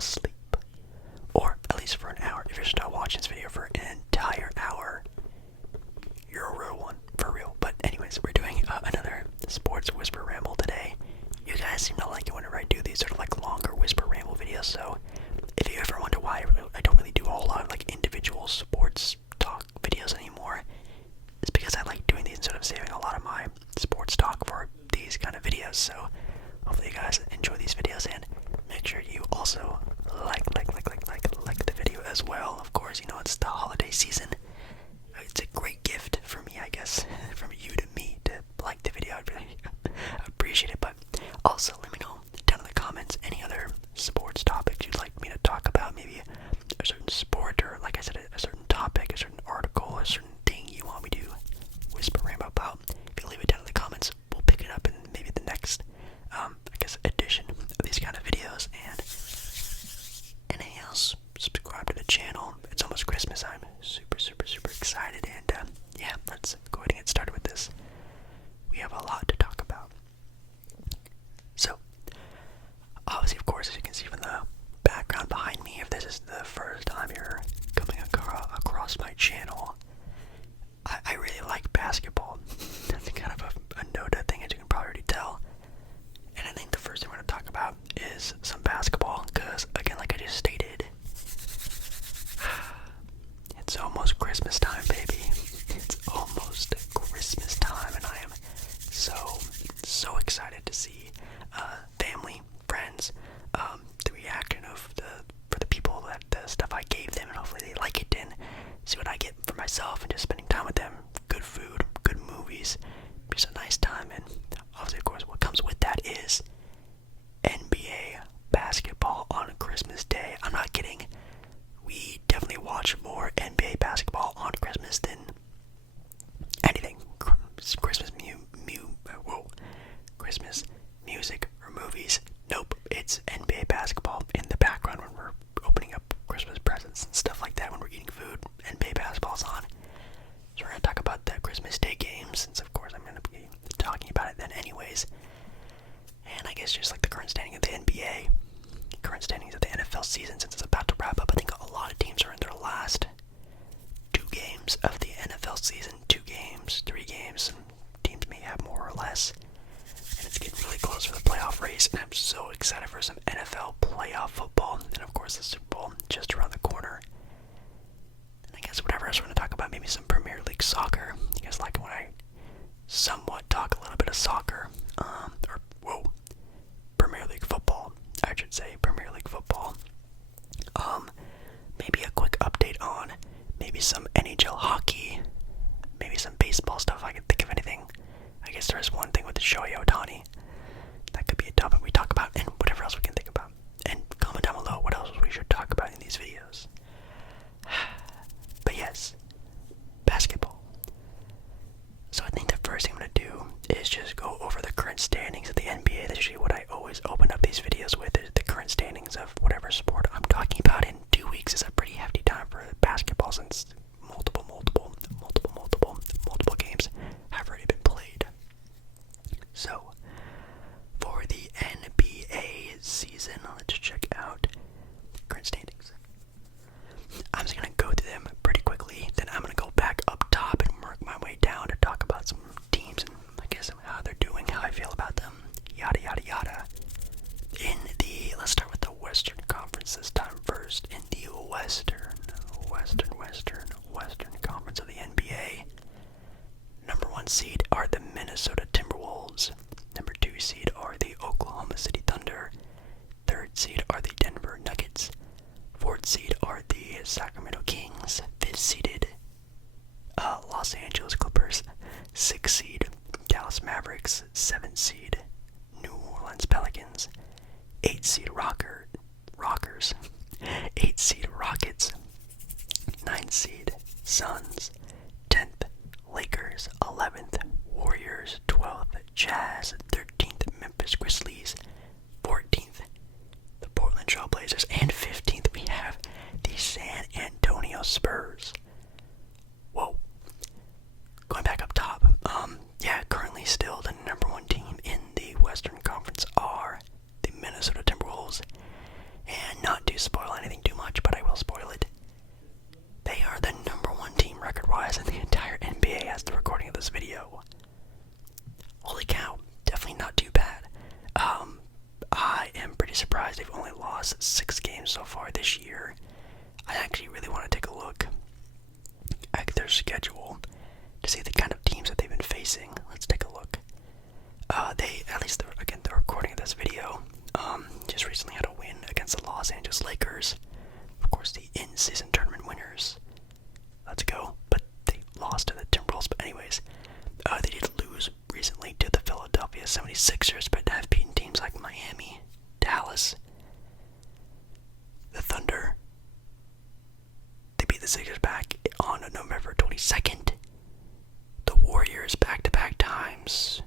asleep. Or at least for an hour. If you're still watching this video for an entire hour, you're a real one, for real. But anyways, we're doing another sports whisper ramble today. You guys seem to like it whenever I do these sort of like longer whisper ramble videos, so if you ever wonder why I don't really do a whole lot of like individual sports talk videos anymore, it's because I like doing these instead of saving a lot of my sports talk for these kind of videos. So hopefully you guys enjoy these videos, and make sure you also like the video as well. Of course, you know, it's the holiday season. It's a great gift for me, I guess, from you to me to like the video. I'd really appreciate it. But also let me know down in the comments any other sports topics you'd like me to talk about, maybe a certain sport, or like I said, a certain topic, a certain article, a certain thing you want me to whisper ramble about. If you leave it down in the comments, we'll pick it up in maybe the next I guess edition of these kind of videos. And anything else, subscribe to the channel. It's almost Christmas. I'm super excited, and yeah, let's go ahead and get started with this. We have a lot to talk about. So obviously, of course, as you can see from the background behind me, if this is the first time you're coming across my channel, I really like basketball. That's kind of a no-doubt thing, as you can probably already tell. And I think the first thing we're going to talk about is some basketball, because, again, like I just stated, it's almost Christmas time, baby. It's almost Christmas time, and I am so excited to see family, friends, the reaction of for the people that the stuff I gave them, and hopefully they like it, and see what I get for myself, and just spending time with them. Good food, good movies, just a nice time. And obviously, of course, what comes with that is NBA basketball on Christmas Day. I'm not kidding. We definitely watch more NBA basketball on Christmas than anything. Christmas Christmas music or movies. Nope, it's NBA basketball in the background when we're opening up Christmas presents and stuff like that. When we're eating food, NBA basketball's on. So we're gonna talk about the Christmas Day games, since of course I'm gonna be talking about it then anyways. And I guess just like the current standing of the NBA, current standings of the NFL season, since it's about to wrap up. I think a lot of teams are in their last 2 games of the NFL season. 2 games, 3 games. Some teams may have more or less. And it's getting really close for the playoff race, and I'm so excited for some NFL playoff football. And of course the Super Bowl just around the corner. And I guess whatever else we're going to talk about, maybe some Premier League soccer. You guys like it when I somewhat talk a little bit of soccer. Premier League football, I should say, Premier League football. Maybe a quick update on maybe some NHL hockey, maybe some baseball stuff. I can think of anything. I guess there's one thing with the Shohei Ohtani. That could be a topic we talk about, and whatever else we can think about. And comment down below what else we should talk about in these videos. But yes, basketball. So I think the first thing I'm going to do is just go over the current standings of the NBA. That's usually what I always open up these videos with, is the current standings of whatever sport I'm talking about. In 2 weeks is a pretty hefty time for basketball, since multiple games have already been played. So, for the NBA season, let's check out current standings. I'm just going to go through them pretty quickly, then I'm going to go back up top and work my way down to talk about some teams and I guess how they're doing, how I feel about them, yada yada yada. Let's start with the Western Conference this time first. In the Western Conference of the NBA, number 1 seed are the Minnesota Timberwolves. Number 2 seed are the Oklahoma City Thunder. 3rd seed are the Denver Nuggets. 4th seed are the Sacramento Kings. 5th seeded Los Angeles Clippers. 6th seed Dallas Mavericks. 7th seed New Orleans Pelicans. 8th seed Rockers. 8th seed Rockets. 9th seed Suns. 10th Lakers. 11th Warriors. 12th Jazz. 13th Memphis Grizzlies. 14th the Portland Trail Blazers. And 15th we have the San Antonio Spurs. Whoa. Going back up top, currently still the number 1 team in the Western Conference are the Minnesota Timberwolves. And not too spoil anything too much, but I will spoil it. They are the #1 team record-wise in the entire NBA as the recording of this video. Holy cow, definitely not too bad. I am pretty surprised they've only lost 6 games so far this year. I actually really want to take a look at their schedule to see the kind of teams that they've been facing. Let's take a look. At least the recording of this video, just recently had a win against the Los Angeles Lakers. Of course, the in-season tournament winners. Let's go. But they lost to the Timberwolves. But anyways, they did lose recently to the Philadelphia 76ers, but have beaten teams like Miami, Dallas, the Thunder. They beat the Sixers back on November 22nd. The Warriors back-to-back times.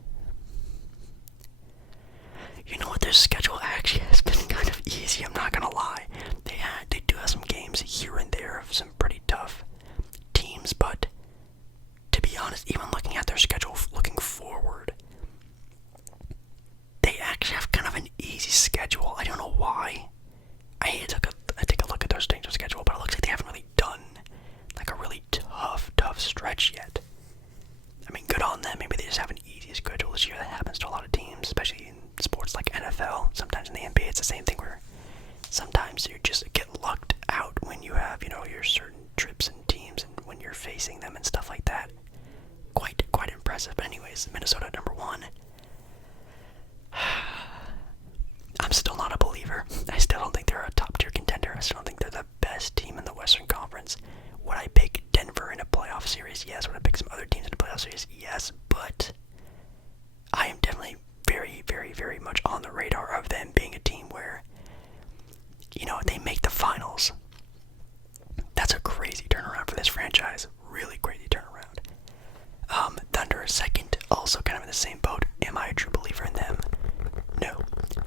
You know what, their schedule actually has been kind of easy, I'm not gonna lie. They do have some games here and there of some pretty tough teams, but to be honest, even looking at their schedule looking forward, they actually have kind of an easy schedule. I don't know why. I take a look at their strength of schedule, but it looks like they haven't really done like a really tough stretch yet. I mean, good on them. Maybe they just have an easy schedule this year. That happens to a lot of teams, especially in sports like NFL. Sometimes in the NBA, it's the same thing where sometimes you just get lucked out when you have, your certain trips and teams and when you're facing them and stuff like that. Quite impressive. But anyways, Minnesota #1. I'm still not a believer. I still don't think they're a top-tier contender. I still don't think they're the best team in the Western Conference. Would I pick Denver in a playoff series? Yes. Would I pick some other teams in a playoff series? Yes. But I am definitely very, very, very much on the radar of them being a team where, they make the finals. That's a crazy turnaround for this franchise. Really crazy turnaround. Thunder second, also kind of in the same boat. Am I a true believer in them? No.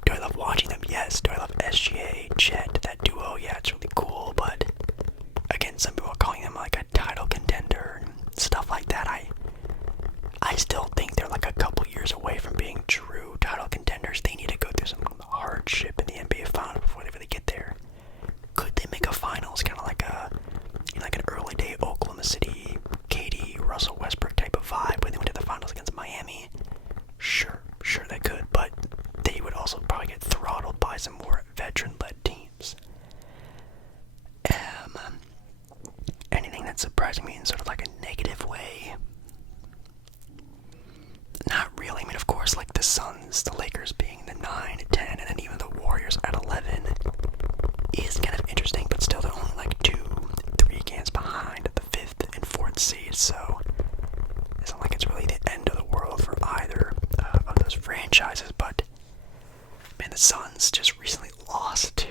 Do I love watching them? Yes. Do I love SGA, Chet, that duo? Yeah, it's really cool, but again, some people are calling them like a title contender and stuff like that. I still think they're like a couple years away from being true title contenders. They need to go through some hardship in the NBA Finals before they really get there. Could they make a finals, kind of like an early day Oklahoma City, KD, Russell Westbrook type of vibe when they went to the finals against Miami? Sure they could, but they would also probably get throttled by some more veteran-led teams. Anything that's surprising me in sort of like a negative way? Not really. I mean, of course, like the Suns, the Lakers being the 9, 10, and then even the Warriors at 11 is kind of interesting, but still they're only like 2-3 games behind the 5th and 4th seed, so it's not like it's really the end of the world for either of those franchises. But man, the Suns just recently lost to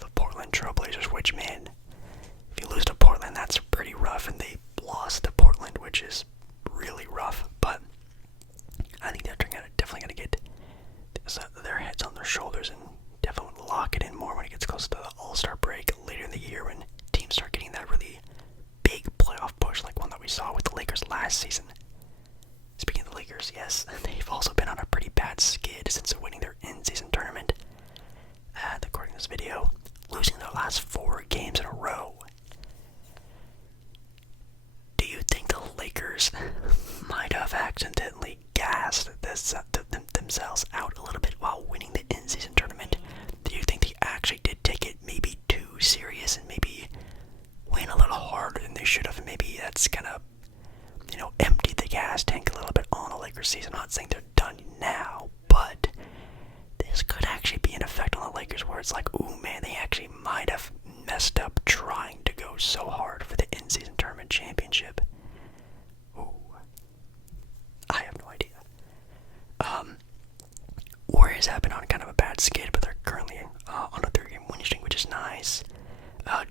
the Portland Trailblazers, which, man, if you lose to Portland, that's pretty rough, and they lost to Portland, which is really rough. But I think they're definitely going to get their heads on their shoulders and definitely lock it in more when it gets close to the All-Star break later in the year, when teams start getting that really big playoff push, like one that we saw with the Lakers last season. Speaking of the Lakers, yes, they've also been on a pretty bad skid since winning their in-season tournament. According to this video, losing their last 4 games in a row. Do you think the Lakers might have accidentally gassed themselves out a little bit while winning the in-season tournament? Do you think they actually did take it maybe too serious and maybe went a little harder than they should have, and maybe that's gonna, empty the gas tank a little bit on the Lakers season? I'm not saying they're done now, but this could actually be an effect on the Lakers where it's like, ooh man, they actually might have messed up trying to go so hard for the in-season tournament championship. Ooh. I have no idea. Warriors have been on kind of a bad skid, but they're currently on a 3-game winning streak, which is nice.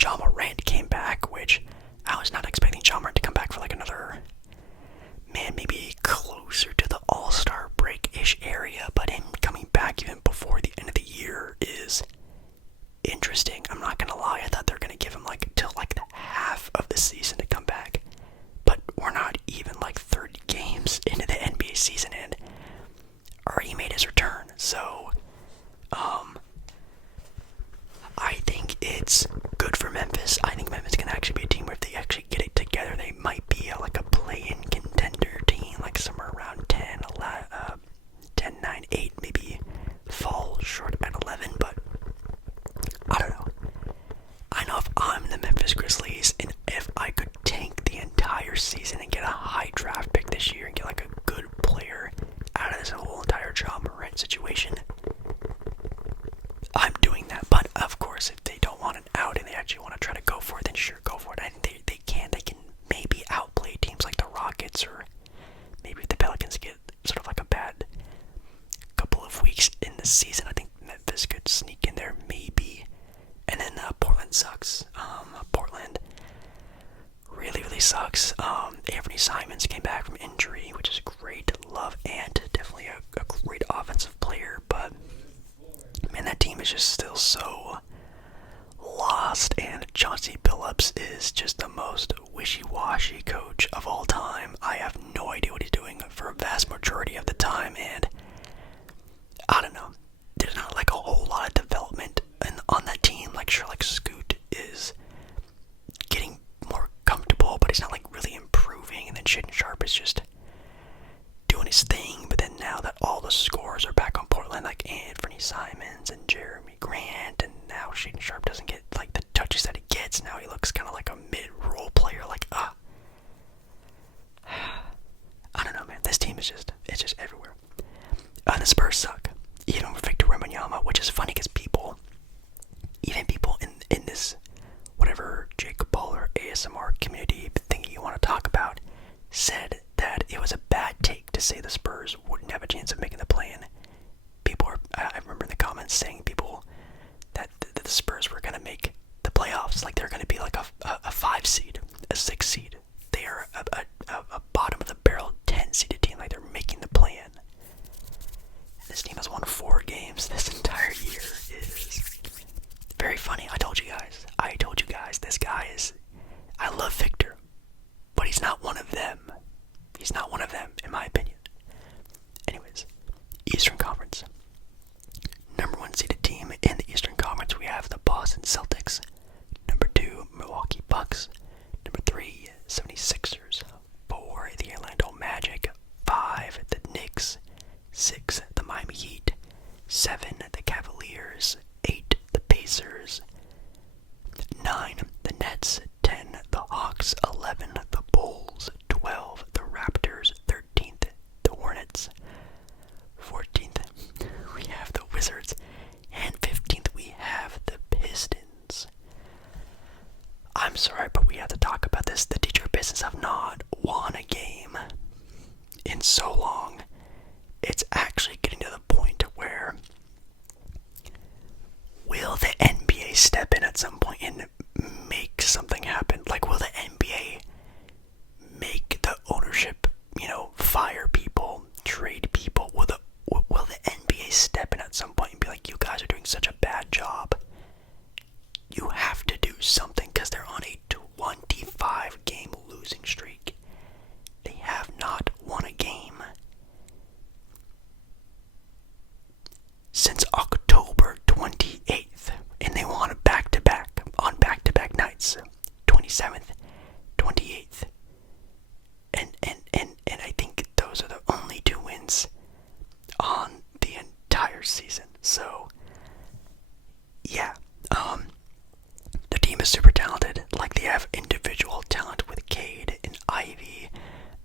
Ja Morant came back, which I was not expecting Ja Morant to come back for like another, maybe closer to the All-Star break-ish area, but him coming back even before the end of the year is interesting. I'm not gonna lie, I thought they were gonna give him like till like the Memphis Grizzlies, and if I could tank the entire season and get a high draft pick this year and get like a good player out of this whole entire Ja Morant situation, I'm doing that. But of course, if they don't want an out and they actually want to try to go for it, then sure, go for it. I think they can maybe outplay teams like the Rockets, or maybe if the Pelicans get sort of like a bad couple of weeks in the season, I think Memphis could sneak in there maybe. And then Portland sucks. Portland really sucks. Anthony Simons came back from injury, which is great. Love Ant, definitely a great offensive player, but man, that team is just still so lost, and Chauncey Billups is just the most wishy-washy coach of all time. I have no idea what he's doing for a vast majority of the time, and I don't know. There's not like a whole lot of development on that team. Like, sure, like Scoot is getting more comfortable, but he's not like really improving. And then Shaedon Sharpe is just doing his thing. But then now that all the scores are back on Portland, like Anthony Simons and Jeremy Grant, and now Shaedon Sharpe doesn't get like the touches that he gets. Now he looks kind of like a mid-role player. Like, I don't know, man. This team is it's just everywhere. The Spurs suck. Even with Victor Wembanyama, which is funny because even people in this whatever Jacob Paul or ASMR community thing you want to talk about, said that it was a bad take to say the Spurs wouldn't have a chance of making the play-in. I remember in the comments saying that the Spurs were going to make the playoffs, like they're going to be like a 5 seed, a 6 seed. They are a bottom of the barrel 10 seeded team, like they're making the play-in. This team has won 4 games this entire year. Is very funny. I told you guys, this guy is, I love Victor, but he's not one of them. He's not one of them, in my opinion. Anyways, Eastern Conference. Number 1 seeded team in the Eastern Conference, we have the Boston Celtics. Number 2, Milwaukee Bucks. Number 3, 76ers. 4, the Orlando Magic. 5, the Knicks. 6, the Miami Heat. 7, the Cavaliers. 8, the Pacers. 9, the Nets. 10, the Hawks. 11, the Bulls. 12, the Raptors. 13th, the Hornets. 14th, we have the Wizards. And 15th, we have the Pistons. I'm sorry, but we have to talk about this. The Detroit Pistons have not won a game in so long. It's actually getting to the point where will the NBA step in at some point and make something happen? Like, will the NBA make the ownership, fire people, trade people? Will the NBA step in at some point and be like, you guys are doing such a bad job, you have to do something, because they're on a 25 game losing streak. They have not won a game since October 28th, and they won back-to-back on back-to-back nights, 27th, 28th, and I think those are the only 2 wins on the entire season. So yeah, the team is super talented. Like, they have individual talent with Cade and Ivy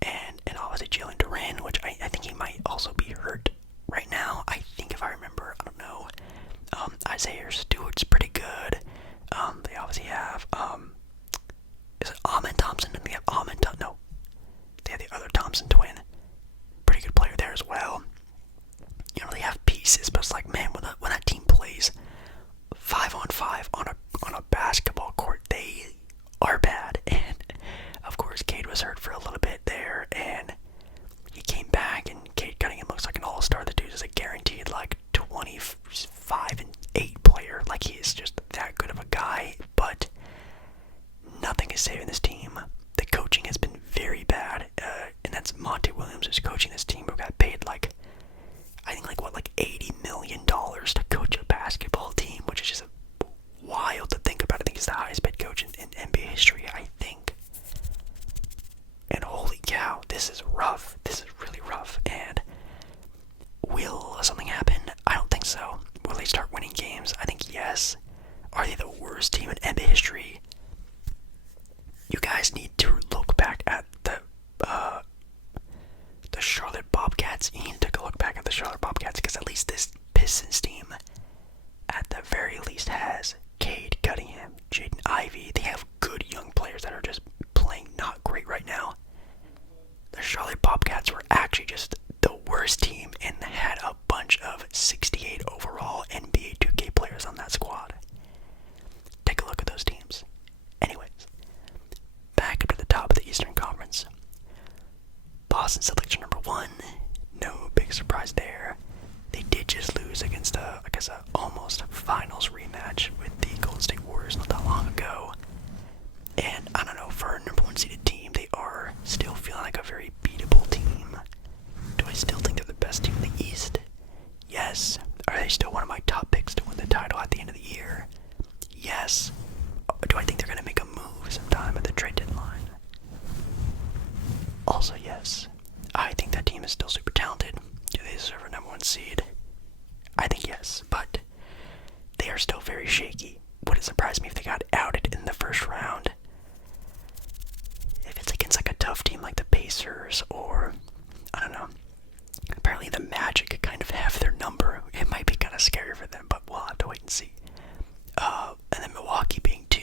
and obviously Jalen Duran, which I think he might also be hurt right now. I think, if I remember, I don't know. Isaiah Stewart's pretty good. They obviously have, is it Amen Thompson? And they have no. They have the other Thompson twin. Pretty good player there as well. They have pieces, but it's like, man, when that team plays 5-on-5 on a basketball court, they are bad. And of course, Cade was hurt for a little bit there, and he came back, and Cade Cunningham looks like an all-star. The dude is a guaranteed like 25-8 player. Like, he is just that good of a guy, but nothing is saving this team. The coaching has been very bad, and that's Monty Williams who's coaching this team, who got paid like $80 million to coach a basketball team, which is just wild to think about. I think he's the highest paid coach in NBA history, I think. And holy cow, this is rough. This is really rough. And will something happen? I don't think so. Will they start winning games? I think yes. Are they the worst team in NBA history? You guys need to look back at the Charlotte Bobcats. You need to go look back at the Charlotte Bobcats because at least this Pistons team, at the very least, has Cade Cunningham, Jaden Ivey. They have good young players that are just playing not great right now. The Charlotte Bobcats were actually just the worst team and had a bunch of 68 overall NBA 2K players on that squad. Take a look at those teams. Anyways, back up to the top of the Eastern Conference. Boston Celtics are number 1. No big surprise there. They did just lose against a almost finals rematch with the Golden State Warriors not that long ago. And I don't know, for a number 1 seeded team, they are still feeling like a very beatable team. Do I still think they're the best team in the East? Yes. Are they still one of my top picks to win the title at the end of the year? Yes. Do I think they're going to make a move sometime at the trade deadline? Also, yes. I think that team is still super talented. Do they deserve a number 1 seed? I think yes, but they are still very shaky. Would it surprise me if they got outed in the first round? If it's against like a tough team like the Pacers or, I don't know, apparently the Magic kind of have their number. It might be kind of scary for them, but we'll have to wait and see. And then Milwaukee being 2,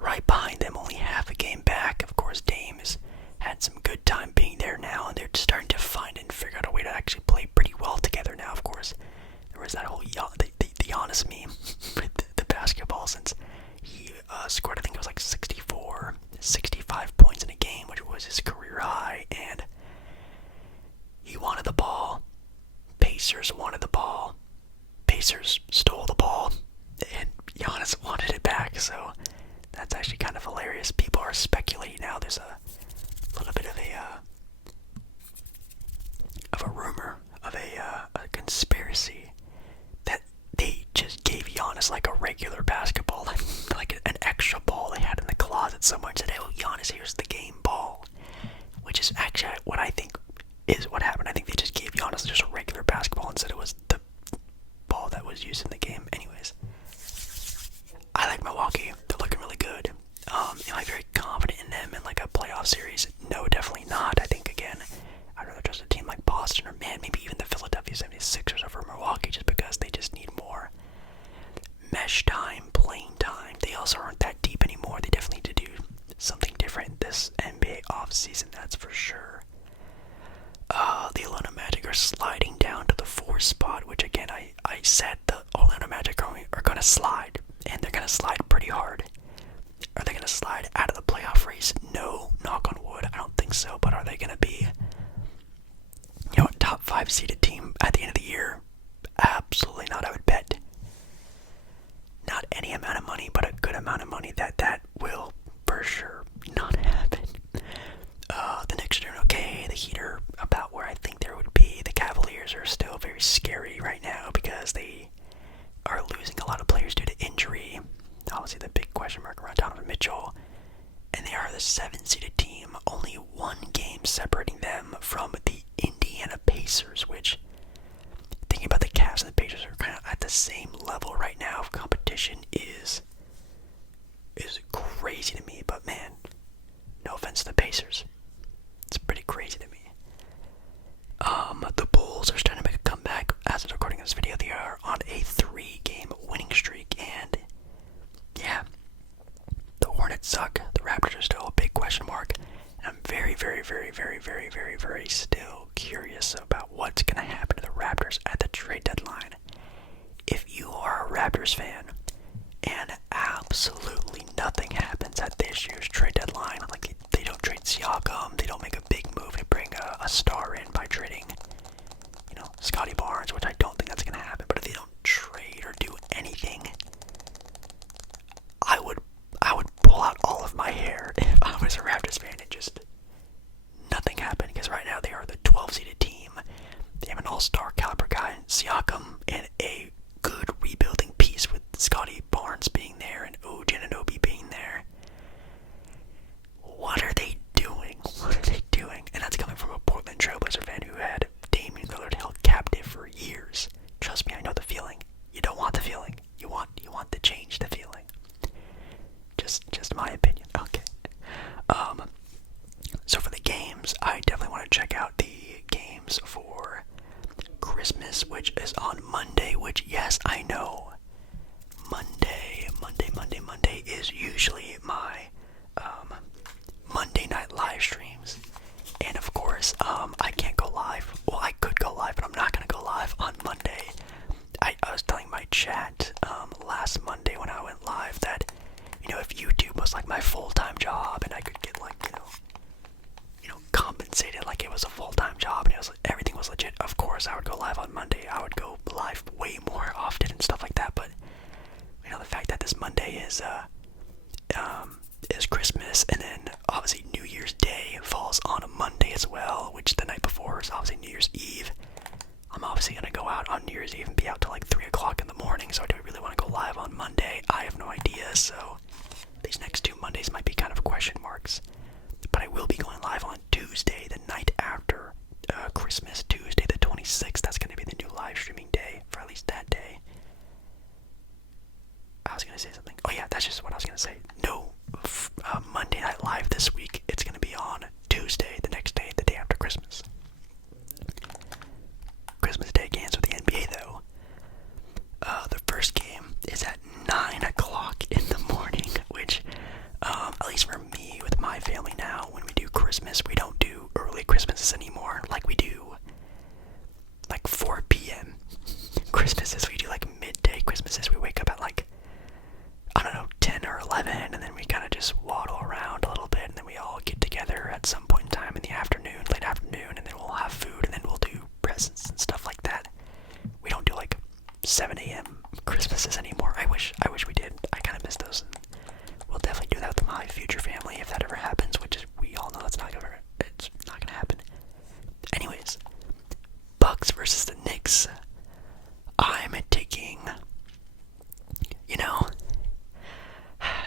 right behind them, only half a game back. Of course, Dame has had some good time being there now, and they're starting to find and figure out a way to actually play pretty well together now. Of course, there was that whole the Giannis meme with the basketball, since he scored, I think it was like 64, 65 points in a game, which was his career high, and he wanted the ball. Pacers wanted the ball. Pacers stole the ball, and Giannis wanted it back, so that's actually kind of hilarious. People are speculating now. There's a little bit of a rumor, of a conspiracy that they just gave Giannis like a regular basketball, like an extra ball they had in the closet somewhere, and said, "Hey, well, Giannis, here's the game ball," which is actually what I think is what happened. I think they just gave Giannis just a regular basketball and said it was the ball that was used in the game. Anyways, I like Milwaukee. They're looking really good. Am I very confident in them in like a playoff series? No, definitely not. I think, again, I'd rather trust a team like Boston or, maybe even the Philadelphia 76ers over Milwaukee, just because they just need more mesh time, playing time. They also aren't that deep anymore. They definitely need to do something different this NBA offseason, that's for sure. The Orlando Magic are sliding down to the 4th spot, which, again, I said the Orlando Magic are going to slide, and they're going to slide pretty hard. Are they going to slide out of the playoff race? No, knock on wood, I don't think so. But are they going to be, a top 5 seeded team at the end of the year? Absolutely not. I would bet not any amount of money, but a good amount of money that will for sure not happen. The Knicks are doing okay. The Heat are about where I think they would be. The Cavaliers are still very scary right now because they are losing a lot of players due to injury. Obviously, the big question mark around Donovan Mitchell. And they are the 7th-seeded team, only 1 game separating them from the Indiana Pacers, which, thinking about the Cavs and the Pacers are kind of at the same level right now of competition is crazy to me. But man, no offense to the Pacers, it's pretty crazy to me. The Bulls are starting to make a comeback. As of recording this video, they are on a 3-game winning streak, and yeah, the Hornets suck. The Raptors are still a big question mark. And I'm very, very, very, very, very, very, very still curious about what's going to happen to the Raptors at the trade deadline. If you are a Raptors fan and absolutely nothing happens at this year's trade deadline, like they don't trade Siakam, they don't make a big move to bring a star in by trading, Scotty Barnes, which I don't think that's going to happen, but if they don't trade or do anything, I would pull out all of my hair if I was a Raptors fan and just nothing happened, because right now they are the 12th-seeded team. They have an all-star caliber guy in Siakam and a good rebuilding piece with Scotty Barnes being there and OG Anunoby being there. What are they doing? What are they doing? And that's coming from a Portland Trailblazer fan who had Damian Lillard held captive for years. Trust me, I know the feeling. You don't want the feeling. You want to change the feeling. Just my opinion. Okay. Monday is usually my Monday night live streams. And of course, I can't go live. Well, I could go live, but I'm not gonna go live on Monday. I was telling my chat last Monday when I went live that, if YouTube was like my full-time job and I could get like, compensated like it was a full-time job and everything was legit, of course I would go live on Monday. I would go live way more often and stuff like that. But the fact that this Monday is Christmas, and then obviously New Year's Day falls on a Monday as well, which the night before is obviously New Year's Eve. I'm obviously gonna go out on New Year's Eve and be out till like 3 o'clock in the morning. So do I really want to go live on Monday? I have no idea. So these next 2 Mondays might be kind of question marks. But I will be going live on Tuesday, the night after Christmas, Tuesday the 26th. That's going to be the new live streaming day for at least that day. I was going to say something. Oh yeah, that's just what I was going to say. No Monday Night Live this week. It's going to be on Tuesday, the next day, the day after Christmas. Christmas Day games with the NBA though. The first game is at 9 o'clock in the morning, which, at least for me, with my family now, when we do Christmas, we don't do early Christmases anymore like we do like 4 p.m. Christmases. We do like midday Christmases. We wake up at like, I don't know, 10 or 11, and then we kind of just waddle around a little bit, and then we all get together at some point in time in the afternoon, late afternoon, and then we'll have food, and then we'll do presents and stuff like that. We don't do like 7 a.m. Christmases anymore. I wish we did. I kind of miss those. We'll definitely do that with my future family if that ever happens, which is, we all know it's not gonna happen. Anyways, Bucks versus the Knicks. I'm taking,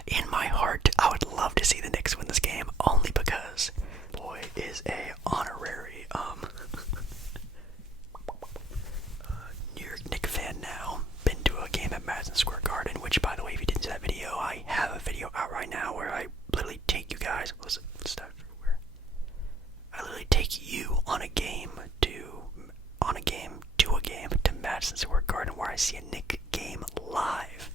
in my heart, I would love to see the Knicks win this game, only because boy is a honorary New York Knicks fan now. Been to a game at Madison Square Garden, which, by the way, if you didn't see that video, I have a video out right now where I literally take you guys. I literally take you on a game to Madison Square Garden where I see a Knicks game live.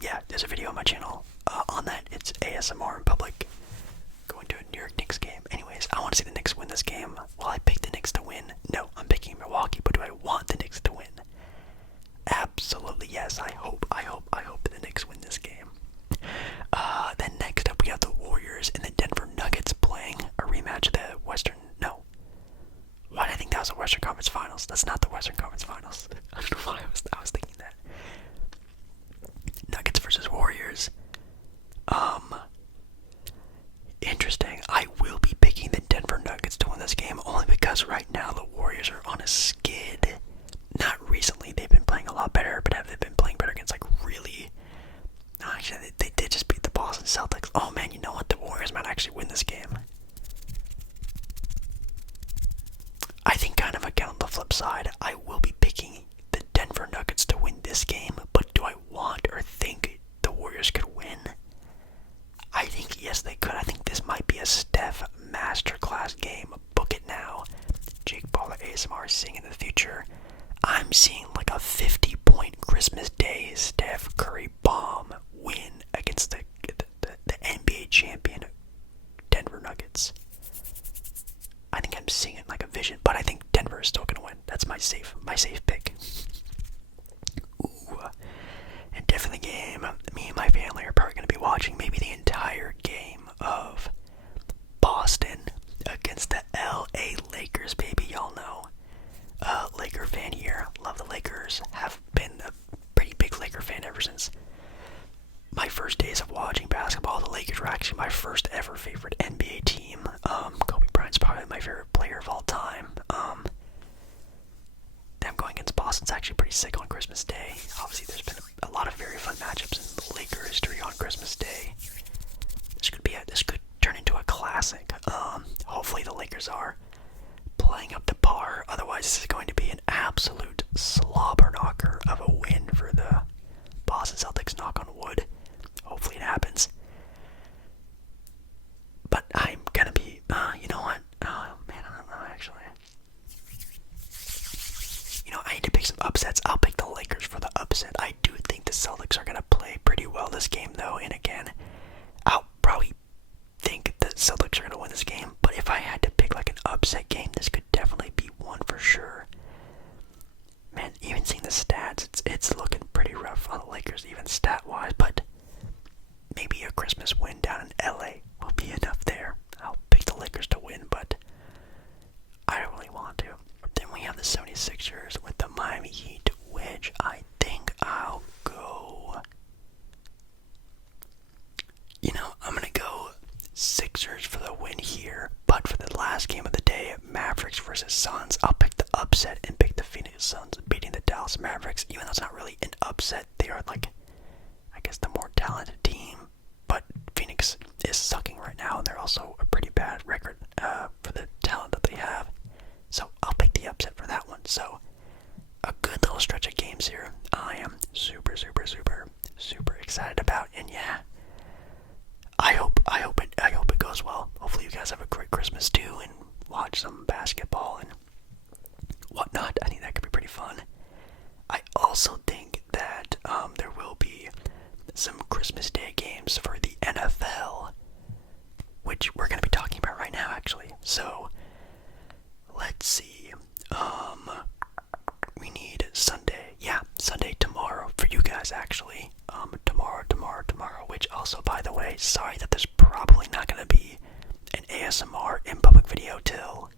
Yeah, there's a video on my channel on that. It's ASMR in public going to a New York Knicks game. Anyways, I want to see the Knicks win this game. Will I pick the Knicks to win? No, I'm picking Milwaukee, but do I want the Knicks to win? Absolutely yes. I hope the Knicks win this game. Then next up we have the Warriors and the Denver Nuggets playing a rematch of the why did I think that was the Western Conference Finals? That's not the Western Conference Finals. I don't know why I was thinking that. Nuggets versus Warriors. Interesting. I will be picking the Denver Nuggets to win this game only because right now the Warriors are on a skid. Not recently, they've been playing a lot better, but have they been playing better against really? No, actually, they did just beat the Boston Celtics. Oh man, you know what? The Warriors might actually win this game. I think kind of again on the flip side, I will be picking the Denver Nuggets to win this game, but do I want or think the Warriors could win? I think yes they could. I think this might be a Steph masterclass game. Book it now. Jake Paul at ASMR seeing in the future. I'm seeing like a 50-point Christmas Day Steph Curry bomb win against the NBA champion Denver Nuggets. I think I'm seeing it like a vision, but I think Denver is still gonna win. That's my safe pick. Ooh. And definitely the game me and my family are probably gonna be watching maybe the entire game of Boston against the LA Lakers, baby. Y'all know. Laker fan here. Love the Lakers. Have been a pretty big Laker fan ever since my first days of watching basketball. The Lakers were actually my first ever favorite NBA team. Kobe Bryant's probably my favorite player of all time. Them going against Boston's actually pretty sick on Christmas Day. Obviously, there's been a lot of very fun matchups in the Laker history on Christmas Day. This could turn into a classic. Hopefully, the Lakers are playing up to par. Otherwise, this is going to be an absolute slobber knocker of a win for the Boston Celtics. Knock on wood. Hopefully, it happens. But I'm gonna be, you know what? Oh man, I don't know actually. I need to pick some upsets. I'll pick the Lakers for the upset. I do think the Celtics are gonna play pretty well Lakers even stat-wise, but maybe a Christmas win down in LA will be enough there. I'll pick the Lakers to win, but I don't really want to. Then we have the 76ers with the Miami Heat, which I think I'll go... I'm going to go Sixers for the win here, but for the last game of the day, Mavericks versus Suns, I'll pick the upset and pick the Phoenix Suns beating the Dallas Mavericks, even though it's not really an upset. They are, I guess, the more talented team, but Phoenix is sucking right now, and they're also a pretty bad record for the talent that they have. So I'll pick the upset for that one. So a good little stretch of games here. I am super, super, super, super excited about, and yeah, I hope it goes well. Hopefully you guys have a great Christmas too, and watch some basketball and whatnot. I think that could be pretty fun. I also think that there will be some Christmas Day games for the NFL, which we're going to be talking about right now, actually. So, let's see. We need Sunday. Yeah, Sunday tomorrow for you guys, actually. Tomorrow. Which also, by the way, sorry that there's probably not going to be an ASMR in public video till...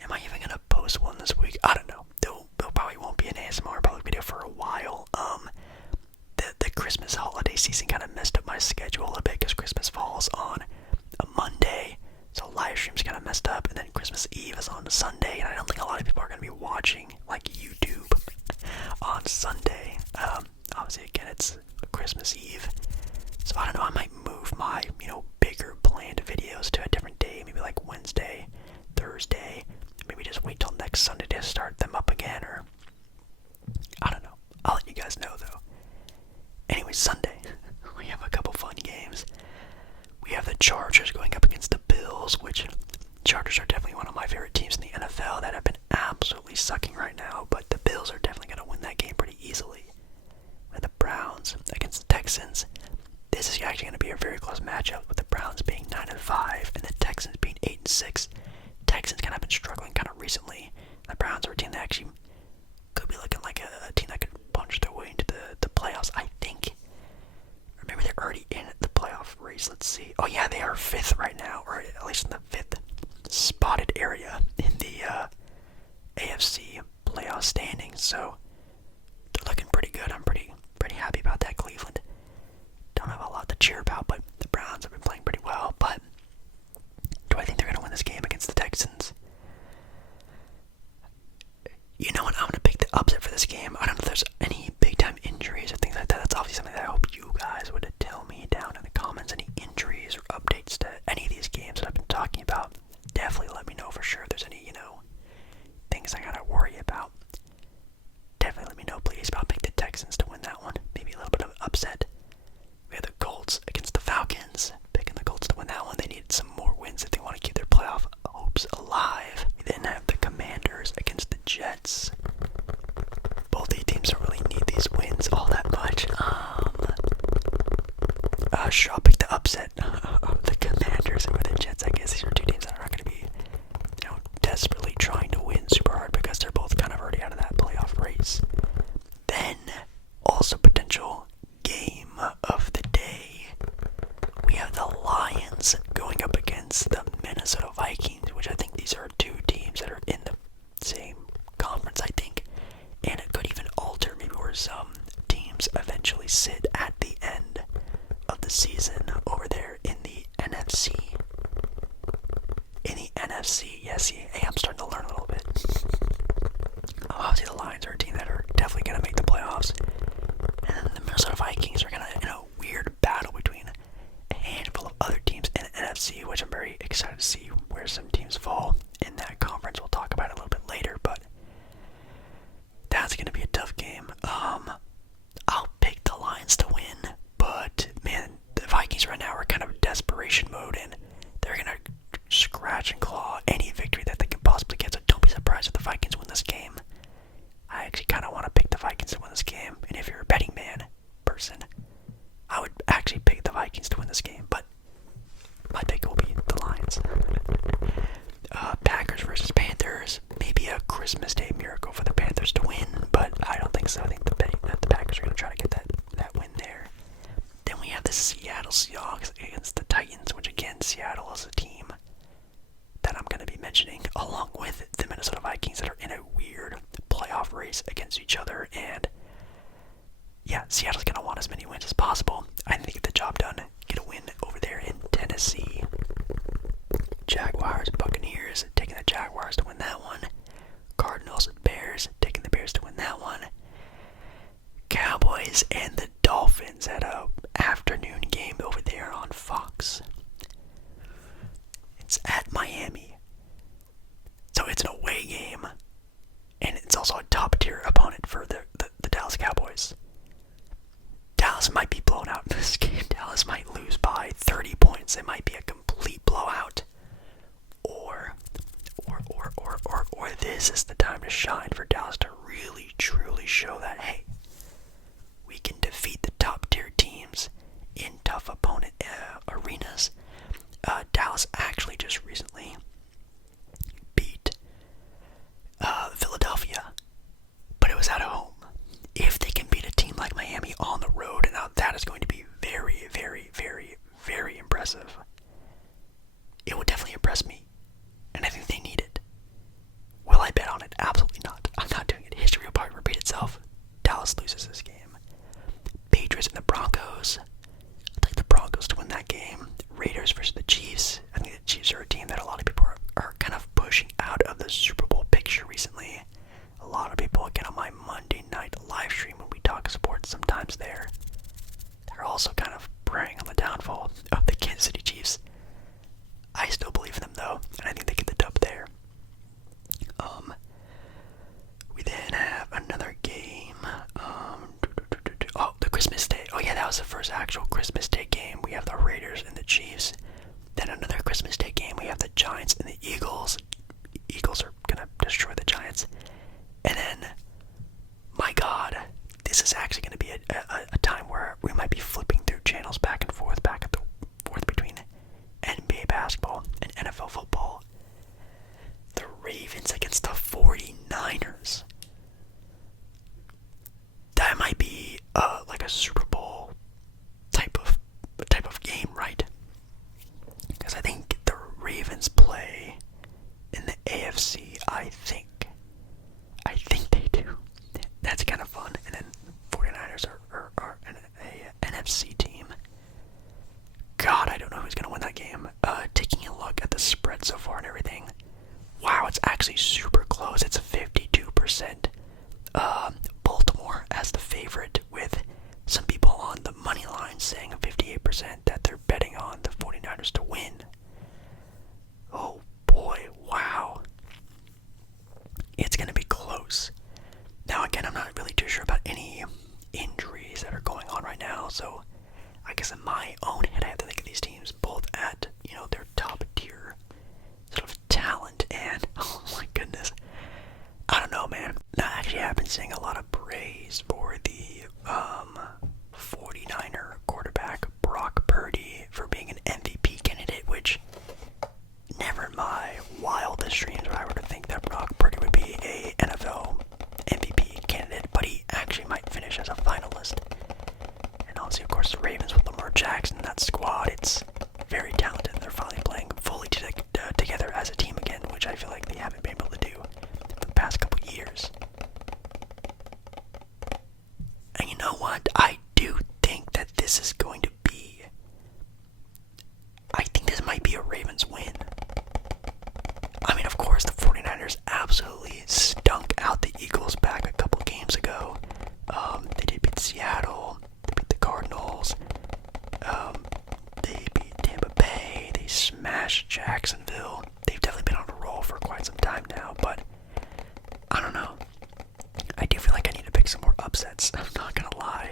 Am I even going to post one this week? I don't know. There probably won't be an ASMR public video for a while. The Christmas holiday season kind of messed up my schedule a little bit because Christmas falls on a Monday, so live streams kind of messed up, and then Christmas Eve is on a Sunday, and I don't think a lot of people are going to be watching YouTube on Sunday. Obviously, again, it's Christmas Eve, so I don't know. I might move my bigger planned videos to a different day, maybe like Wednesday, Thursday. Maybe just wait till next Sunday to start them up again, or I don't know. I'll let you guys know though. Anyway, Sunday, we have a couple fun games. We have the Chargers going up against the Bills, which Chargers are definitely one of my favorite teams in the NFL that have been absolutely sucking right now, but the Bills are definitely going to win that game pretty easily. And the Browns against the Texans. This is actually going to be a very close matchup, with the Browns being 9-5 and the Texans being 8-6. Texans kind of been struggling kind of recently. The Browns are a team that actually could be looking like a team that could punch their way into the playoffs, I think. Or maybe they're already in the playoff race. Let's see. Oh yeah, they are 5th right now, or at least in the 5th spotted area in the AFC playoff standings. So they're looking pretty good. I'm pretty happy about that. Cleveland don't have a lot to cheer about, but the Browns have been playing pretty well. But do I think they're going to win this game against the Texans? You know what? I'm going to pick the upset for this game. I don't know if there's any big-time injuries or things like that. That's obviously something that I hope you guys would tell me down in the comments. Any injuries or updates to any of these games that I've been talking about. Definitely let me know for sure if there's any, things I got to worry about. Definitely let me know, please. But I'll pick the Texans to win that one. Maybe a little bit of an upset. We have the Colts against the Falcons. Picking the Colts to win that one. They need some more wins if they want to keep their playoff hopes alive. We then have the Commanders against the Jets. Both these teams don't really need these wins all that much. Sure, I'll pick the upset of the Commanders over the Jets. I guess these are two teams that are not going to be, desperately trying to win super hard because they're both kind of already out of that playoff race. Then, also potential game of the day. We have the Lions going up against the Minnesota Vikings, which I think these are two teams that are in the same conference, I think. And it could even alter maybe where some teams eventually sit at the end of the season over there in the NFC. Yes, hey, I'm starting to learn a little bit. Obviously, the Lions are a team that are definitely going to make the playoffs. And then the Minnesota Vikings are going to, in a weird battle between a handful of other teams in the NFC, which I'm very excited to see where some teams fall in that conference. We'll talk about it a little bit later, but that's going to be a tough game. I'll pick the Lions to win, but man, the Vikings Seattle is a team that I'm going to be mentioning, along with the Minnesota Vikings that are in a weird playoff race against each other. And yeah, Seattle's going to want as many wins as possible. I think get the job done, get a win over there in Tennessee. Jaguars, Buccaneers, taking the Jaguars to win that one. Cardinals, Bears, taking the Bears to win that one. Cowboys and the Dolphins at a afternoon game over there on Fox. It's at Miami. So it's an away game. And it's also a top tier opponent for the Dallas Cowboys. Dallas might be blown out in this game. Dallas might lose by 30 points. It might be a complete blowout. Or this is the time to shine for Dallas to really, truly show that, hey, we can defeat the top tier teams in tough opponent arenas. Dallas actually just recently beat Philadelphia, but it was at home. If they can beat a team like Miami on the road, now that is going to be very, very, very, very impressive. It would definitely impress me, and I think they need it. Will I bet on it? Absolutely not. I'm not doing it. History will probably repeat itself. Dallas loses this game. Patriots and the Broncos. I'd like the Broncos to win that game. Raiders versus the Chiefs. I think the Chiefs are a team that a lot of people are kind of pushing out of the Super Bowl picture recently. A lot of people, again, on my Monday night live stream when we talk sports sometimes they're also kind of preying on the downfall of the Kansas City Chiefs. I still believe in them, though, and I think they get the dub there. We then have another game. The Christmas Day. Oh yeah, that was the first actual Christmas Day game. We have the Raiders and the Chiefs. Then another Christmas Day game. We have the Giants and the Eagles. Eagles are gonna destroy the Giants. And then, my God, this is actually gonna be a time where we might be flipping through channels back and forth between NBA basketball and NFL football. The Ravens against the 49ers. That might be like a Super Bowl type of game, right? Because I think the Ravens play in the AFC. I think they do. That's kind of fun. And then 49ers are an NFC team. God, I don't know who's gonna win that game. Taking a look at the spread so far and everything. Wow, it's actually super close. It's 52%. Baltimore as the favorite, with some people on the money line saying 58% that they're betting on the 49ers to win. Oh boy, wow. It's going to be close. Now again, I'm not really too sure about any injuries that are going on right now, so I guess in my own head I have to think of these teams both at, their top tier sort of talent and, oh my goodness, I don't know, man. Now, actually, I've been seeing a lot of praise for the 49er quarterback Brock Purdy for being an MVP candidate, which never in my wildest dreams would I were to think that Brock Purdy would be a NFL MVP candidate, but he actually might finish as a finalist. And obviously, of course, the Ravens with Lamar Jackson, that squad, it's very talented. They're finally playing fully together as a team again, which I feel like they haven't been able to do for the past couple years. And you know what? I do think that this is going to be... I think this might be a Ravens win. I mean, of course, the 49ers absolutely stunk out the Eagles back a couple games ago. They did beat Seattle. They beat the Cardinals. They beat Tampa Bay. They smashed Jacksonville. They've definitely been on a roll for quite some time now, but I don't know. I do feel like I need to pick some more upsets. I'm not gonna lie.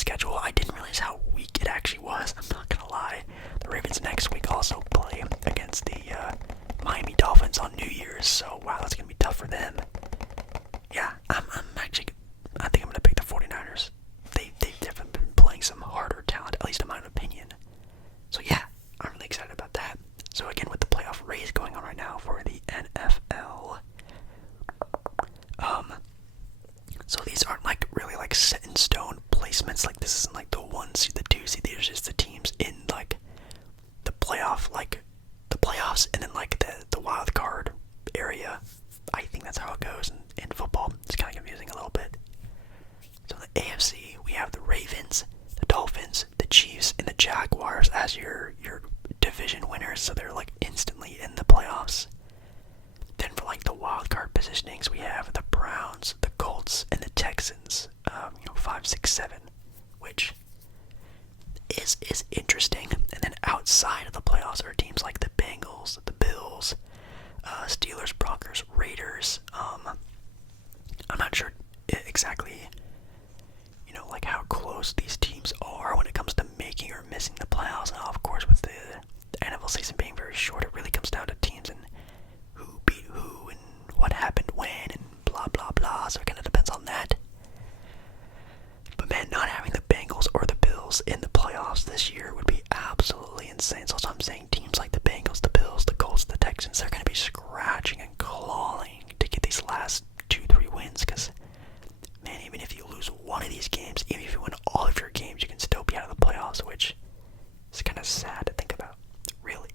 schedule. I didn't realize how weak it actually was. I'm not gonna lie. The Ravens next week also play against the Miami Dolphins on New Year's, so wow, that's gonna be tough for them. Yeah, I'm actually, I think I'm gonna pick the 49ers. They've definitely been playing some harder talent, at least in my opinion. So yeah, I'm really excited about that. So again, with the playoff race going on right now for the NFL, so these aren't like really like set in stone placements. Like this isn't like the 1 seed, the 2 seed. These are just the teams in like the playoff, like the playoffs, and then like the wild card area. I think that's how it goes in football. It's kind of confusing a little bit. So in the AFC, we have the Ravens, the Dolphins, the Chiefs, and the Jaguars as your division winners. So they're like instantly in the playoffs. Then for like the wild card positionings, we have the Browns, the Colts, and the Texans. 5, 6, 7, which is interesting. And then outside of the playoffs are teams like the Bengals, the Bills, Steelers, Broncos, Raiders. I'm not sure exactly, like how close these teams are when it comes to making or missing the playoffs. Now, of course, with the NFL season being very short, it really comes down to teams and who beat who and what happened when and blah blah blah. So it kind of depends on that. But man, not having the Bengals or the Bills in the playoffs this year would be absolutely insane. So I'm saying teams like the Bengals, the Bills, the Colts, the Texans, they're going to be scratching and clawing to get these last 2-3 wins. Because, man, even if you lose one of these games, even if you win all of your games, you can still be out of the playoffs, which is kind of sad to think about, really.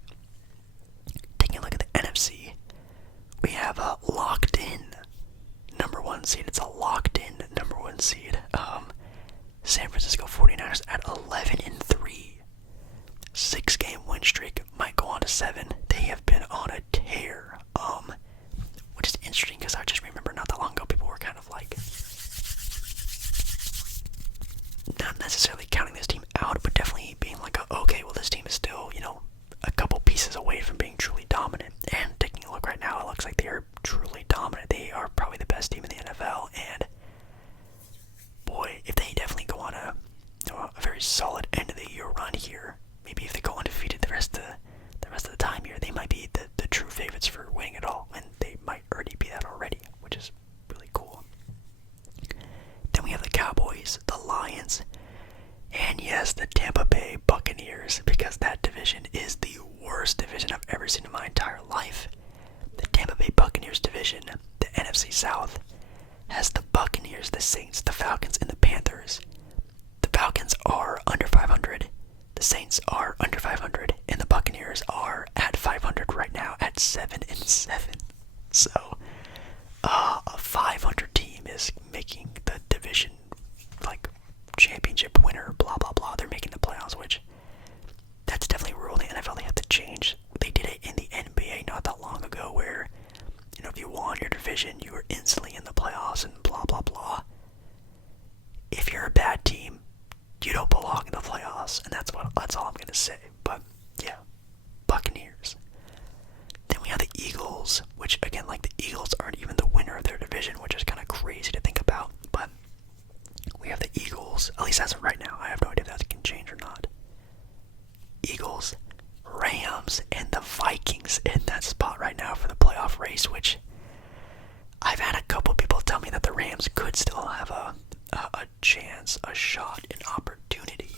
Taking a look at the NFC, we have a locked-in number 1 seed. It's a locked-in number 1 seed. San Francisco 49ers at 11-3. 6-game win streak, might go on to 7. They have been on a tear. Which is interesting because I just remember not that long ago people were kind of like not necessarily counting this team out, but definitely being like, okay, well this team is still, a couple pieces away from being truly dominant. And taking a look right now, it looks like they are truly dominant. They are probably the best team in the NFL, and boy, if they definitely go on a very solid end of the year run here, maybe if they go undefeated the rest of the time here, they might be the true favorites for winning it all, and they might already be that already, which is really cool. Then we have the Cowboys, the Lions, and yes, the Tampa Bay Buccaneers, because that division is the worst division I've ever seen in my entire life. The Tampa Bay Buccaneers division, the NFC South, has the Buccaneers, the Saints, the Falcons, and the Panthers. The Falcons are under 500, the Saints are under 500, and the Buccaneers are at 500 right now at 7-7. So, a 500 team is making the division, like, championship winner, blah, blah, blah. They're making the playoffs, which, that's definitely a rule in the NFL they have to change. They did it in the NBA not that long ago, where, if you won your division, you were instantly in the playoffs and blah, blah, blah. If you're a bad team, you don't belong in the playoffs, and that's all I'm going to say. But, yeah, Buccaneers. Then we have the Eagles, which, again, like, the Eagles aren't even the winner of their division, which is kind of crazy to think about. But we have the Eagles, at least as of right now. I have no idea if that can change or not. Eagles, Rams, and the Vikings in that spot right now for the playoff race, which I've had a couple people tell me that the Rams could still have a chance, a shot, an opportunity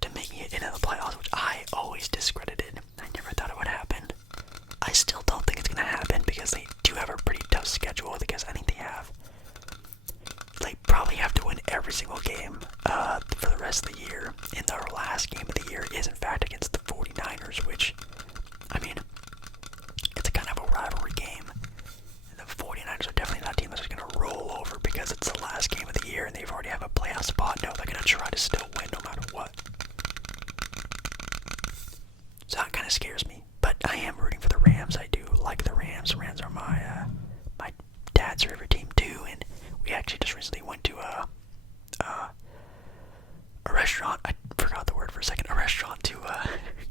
to making it into the playoffs, which I always discredited. I never thought it would happen. I still don't think it's going to happen because they do have a pretty tough schedule, because I think they probably have to win every single game for the rest of the year, and their last game of the year is in fact against the 49ers, which, I mean, it's a kind of a rivalry game. And the 49ers are definitely not a team that's just going to roll over because it's the last game of the year and they've already have a playoff spot. No, they're going to try to still win no matter what. So that kind of scares me. But I am rooting for the Rams. I do like the Rams. Rams are my dad's favorite team too, and we actually just recently went to a restaurant. I forgot the word for a second. A restaurant to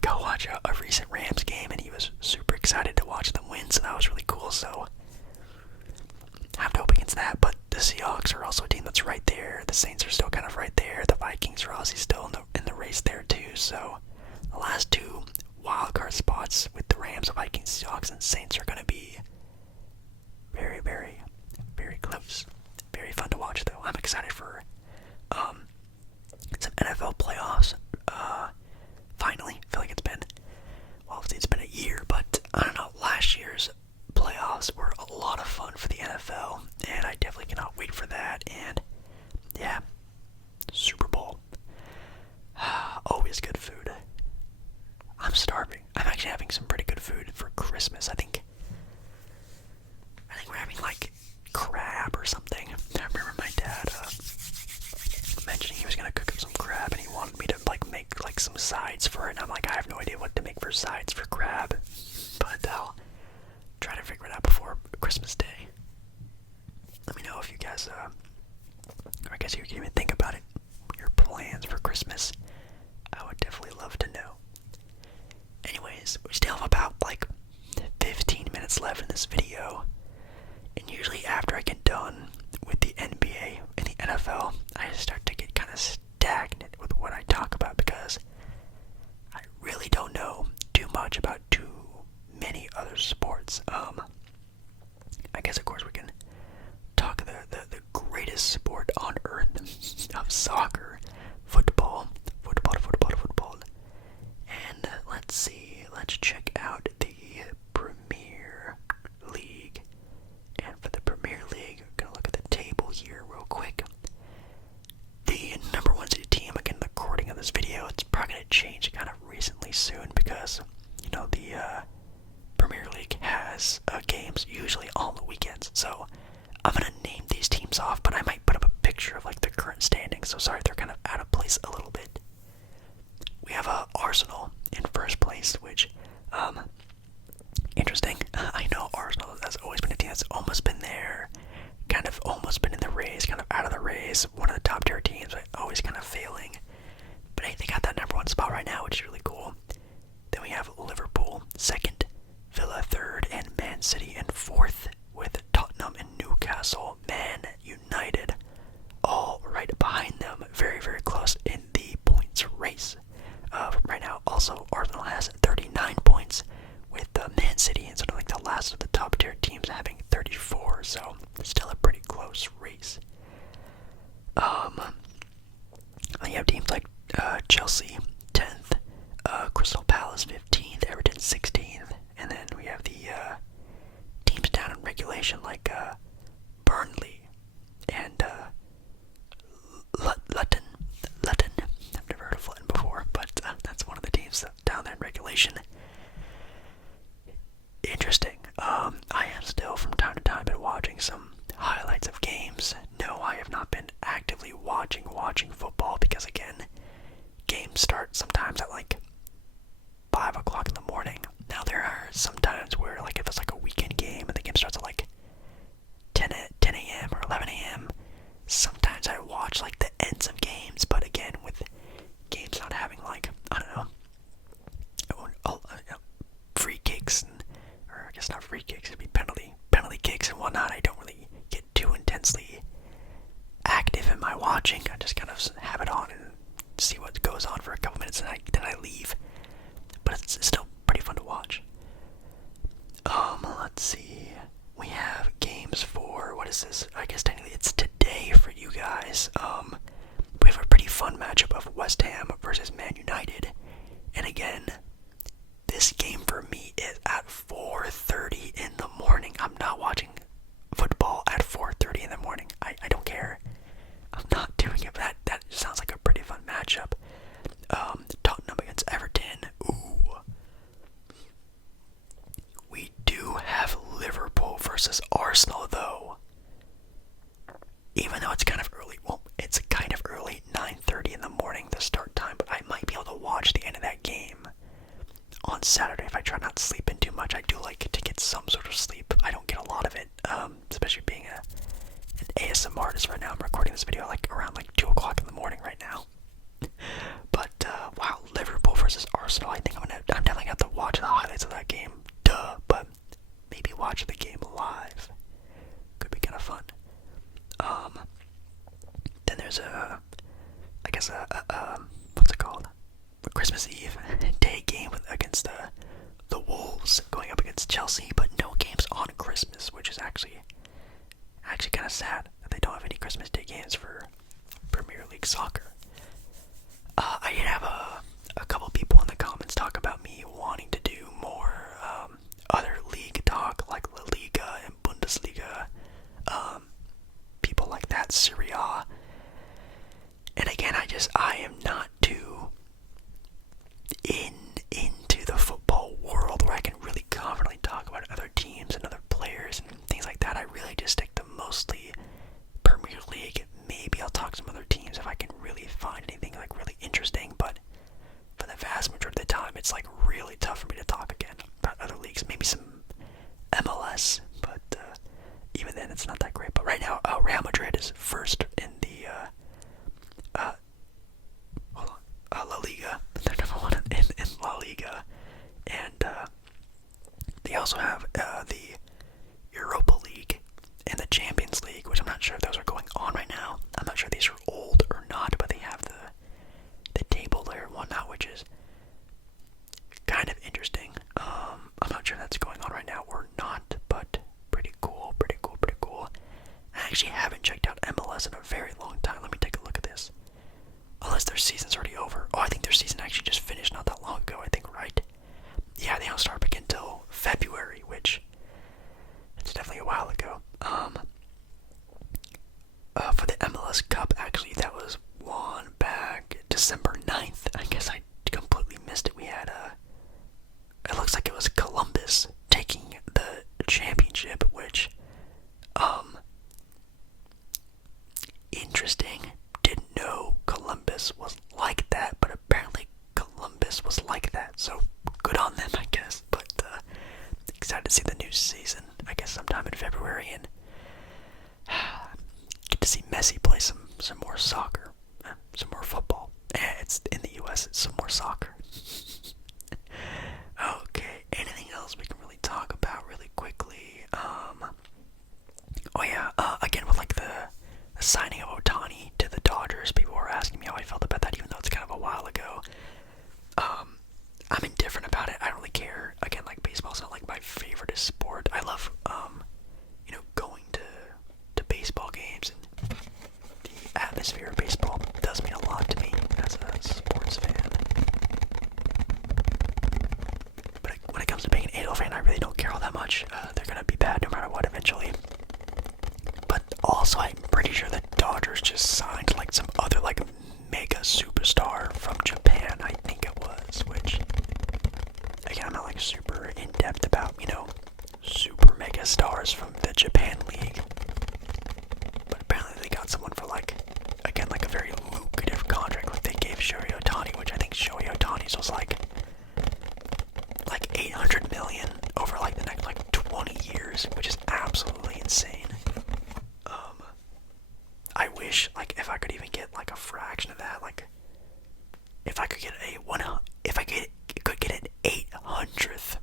go watch a recent Rams kind of right there. The Vikings are obviously still in the race there too. So the last two wildcard spots with the Rams, the Vikings, Seahawks, and Saints are going to be very, very, very close. Very fun to watch though. I'm excited for some NFL playoffs. Finally, I feel like obviously it's been a year, but I don't know. Last year's playoffs were a lot of fun for the NFL, and I definitely cannot wait for that. And yeah, Super Bowl. Always good food. I'm starving. I'm actually having some pretty good food for Christmas. I think we're having like crab or something. I remember my dad mentioning he was gonna cook up some crab, and he wanted me to like make like some sides for it. And I'm like, I have no idea what to make for sides for crab, but I'll try to figure it out before Christmas Day. Let me know if you guys, or I guess you can even think about it, your plans for Christmas. I would definitely love to know. Anyways, we still have about like 15 minutes left in this video, and usually after I get done with the NBA and the NFL, I start to get kind of stagnant with what I talk about because I really don't know too much about too many other sports. I guess of course we can talk the greatest sport on earth of soccer, football. And let's see, let's check out the Premier League. And for the Premier League, we're gonna look at the table here real quick. The number one seeded team, again, the recording of this video, it's probably gonna change kind of recently soon because the Premier League has games usually on the weekends. So I'm gonna name these teams off, but I might put up a picture of like the current standings. So sorry, they're kind of out of place a little bit. We have Arsenal in first place, which interesting. I know Arsenal has always been a team that's almost been there, kind of almost been in the race, kind of out of the race. One of the top tier teams, but always kind of failing. But hey, they got that number one spot right now, which is really cool. Then we have Liverpool second, Villa third, and Man City in fourth, with Tottenham and Newcastle, Man United, all right behind them, very, very close in the points race. Right now, also, Arsenal has 39 points, with Man City and sort of like the last of the top tier teams having 34, so it's still a pretty close race. Then you have teams like Chelsea 10th, Crystal Palace 15th, Everton 16th, and then we have the teams down in regulation like Burnley and Luton. I've never heard of Luton before, but that's one of the teams down there in regulation. Interesting. I have still from time to time been watching some highlights of games. No, I have not been actively watching football because again, games start sometimes at like 5 o'clock in the morning. Now there are some times where like if it's like a weekend game and the game starts at like 10 a.m. or 11 a.m. Sometimes I watch like the ends of games, but again with games not having like, I don't know, free kicks, or I guess not free kicks, it'd be penalty kicks and whatnot. I don't really get too intensely active in my watching. I just kind of have it on and see what goes on for a couple minutes and then I leave. But it's still pretty fun to watch. Let's see. We have games for, what is this? I guess technically it's today for you guys. We have a pretty fun matchup of West Ham versus Man United. And again, this game for me is at 4:30 in the morning. I'm not watching football at 4:30 in the morning. I don't care. I'm not doing it. That sounds like a pretty fun matchup. Tottenham against Everton. Ooh. We do have Liverpool versus Arsenal though. Even though it's kind of early. Well, it's kind of early, 9:30 in the morning, the start time, but I might be able to watch the end of that game on Saturday if I guess what's it called? A Christmas Eve day game against the Wolves, going up against Chelsea, but no games on Christmas, which is actually kind of sad that they don't have any Christmas Day games for Premier League soccer. I did have a couple people in the comments talk about me wanting to do more other league talk, like La Liga and Bundesliga, people like that, Serie A. And again, I am not too into the football world where I can really confidently talk about other teams and other players and things like that. I really just stick to mostly Premier League. Maybe I'll talk some other teams if I can really find anything like really interesting, but for the vast majority of the time, it's like really tough for me to talk again about other leagues. Maybe some MLS, but even then, it's not that great. But right now, Real Madrid is first in the La Liga. They're number one in La Liga, and they also have the Europa League and the Champions League, which I'm not sure if those are going on right now. I'm not sure if these are old or not, but they have the table there and whatnot, which is kind of interesting. I'm not sure if that's going on right now or not, but pretty cool. I actually haven't checked out MLS in a very long time. Let me take a look at this. Unless their season's already over. Oh, I think their season actually just finished not that long ago, I think, right? Yeah, they don't start up again until February, which it's definitely a while ago. For the MLS Cup, actually, that was won back December 9th. I guess I completely missed it. We had, it looks like it was Columbus taking the championship, which, interesting. Didn't know Columbus was like that, but apparently Columbus was like that, so good on them, I guess. But excited to see the new season, I guess sometime in February, and get to see Messi play some more soccer, some more football. It's in the US, it's some more soccer. Okay, anything else we can really talk about really quickly? Again, with like the signing of Ohtani to the Dodgers, people were asking me how I felt about that, even though it's kind of a while ago. I'm indifferent about it. I don't really care. Again, like, baseball's not like my favorite sport. I love, going to baseball games, and the atmosphere of baseball does mean a lot to me as a sports fan. But when it comes to being an Angel fan, I really don't care all that much. They're gonna be bad no matter what eventually. But also, I'm pretty sure the Dodgers just signed like some other like mega superstar from Japan, I think it was, which, again, I'm not like super in depth about, super mega stars from the Japan League. But apparently they got someone for like, again, like a very lucrative contract, like they gave Shohei Ohtani, which I think Shohei Ohtani's was like $800 million over like the next like 20 years, which is absolutely insane. I wish, like, if I could even get like a fraction of that, like, if I could get could get an 800th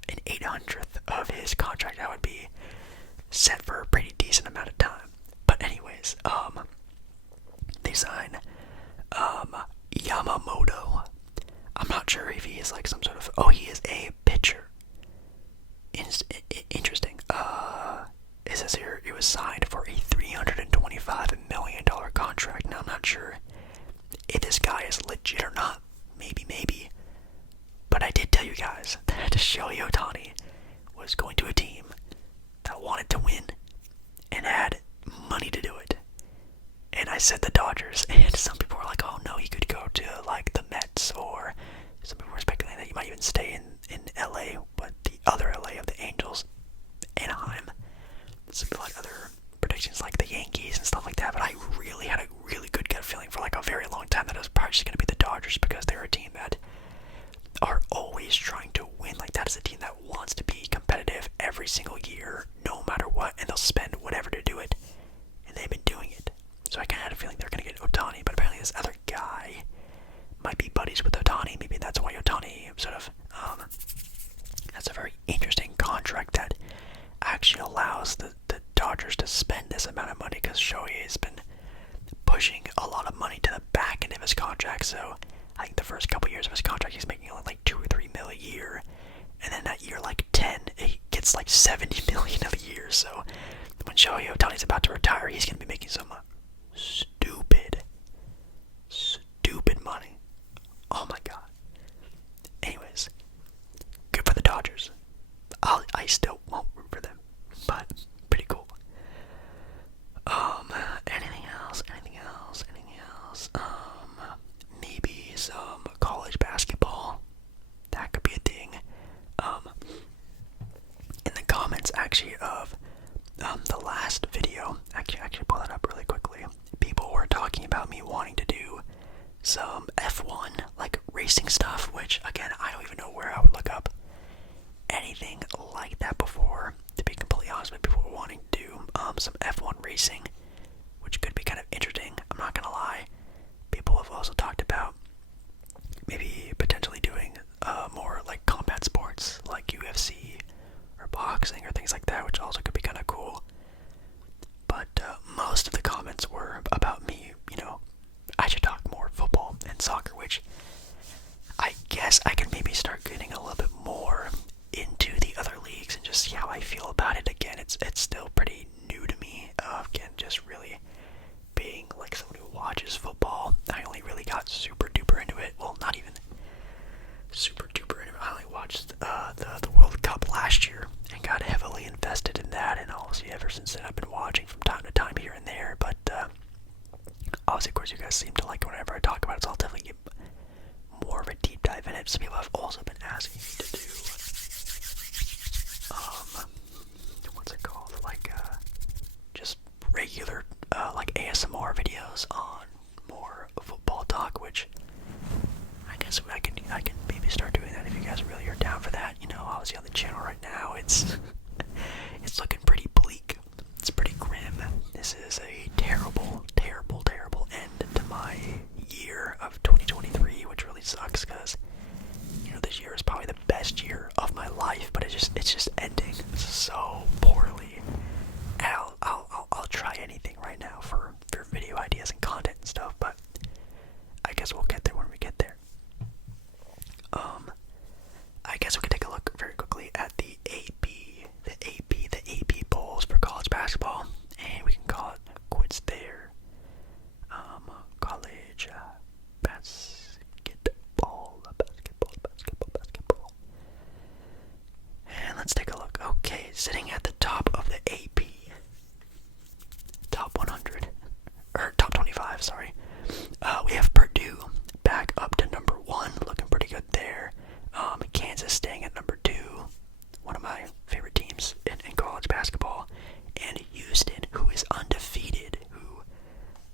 of his contract, that would be set for a pretty decent amount of time. But anyways, they sign Yamamoto. I'm not sure if he is like some sort of, he is a pitcher. Interesting. It says here it was signed for a $325 million contract. Now, I'm not sure if this guy is legit or not. Maybe. But I did tell you guys that Shohei Ohtani was going to a team that wanted to win and had money to do it. And I said the Dodgers, and some people were like, oh no, he could go to like the Mets, or some people were speculating that he might even stay in LA, but the other LA of the Angels, Anaheim. Some like other predictions like the Yankees and stuff like that, but I really had a really good gut feeling for like a very long time that it was probably just going to be the Dodgers, because they're a team that are always trying to win. Like, that is a team that wants to be competitive every single year, no matter what, and they'll spend whatever to do it, and they've been doing it. So I kind of had a feeling they're going to get Ohtani, but apparently this other guy might be buddies with Ohtani. Maybe that's why Ohtani sort of, that's a very interesting contract that actually allows the Dodgers to spend this amount of money, because Shohei has been pushing a lot of money to the back end of his contract contract, so I think the first couple years of his contract he's making like 2 or 3 mil a year, and then that year like 10, he gets like 70 million a year. So when Shohei Ohtani's about to retire, he's gonna be making some stupid money. Oh my god. Anyways, good for the Dodgers. I still won't root for them, but pretty cool. Anything else? Maybe some college basketball. That could be a thing. In the comments actually of the last video, actually pull that up really quickly. People were talking about me wanting to do some F1 like racing stuff, which again I don't even know where I would look up anything like that before. To be completely honest with people wanting to do some F1 racing, which could be kind of interesting. I'm not gonna lie. People have also talked about maybe potentially doing more like combat sports like UFC or boxing or things like that, which also could be kind of cool. But most of the comments were about me, I should talk more football and soccer, which I guess I could maybe start getting a little bit more into the other leagues and just see how I feel about it. Again, it's still pretty new to me. Again, just really being like someone who watches football. I only really got super duper into it. Well, not even super duper into it. I only watched the World Cup last year and got heavily invested in that, and obviously ever since then I've been watching from time to time here and there. But obviously, of course, you guys seem to like whenever I talk about it, so I'll definitely get more of a deep dive in it. Some people have also been asking me to do what's it called, like just regular like ASMR videos on more football talk, which I guess I can maybe start doing that if you guys really are down for that. Obviously on the channel right now it's looking pretty bleak. It's pretty grim. This is a terrible end to my year of 2023, which really sucks because this year is probably the best year of my life, but it's just ending so poorly. And I'll try anything right now for video ideas and content and stuff, but I guess we'll get there when we get there. I guess we can take a look very quickly at the AP polls for college basketball, and we can call it quits there. College basketball. And let's take a look. Okay, sitting at the top of the AP, top 100, or top 25, sorry. We have Purdue back up to number 1, looking pretty good there. Kansas staying at number 2, one of my favorite teams in college basketball, and Houston, who is undefeated, who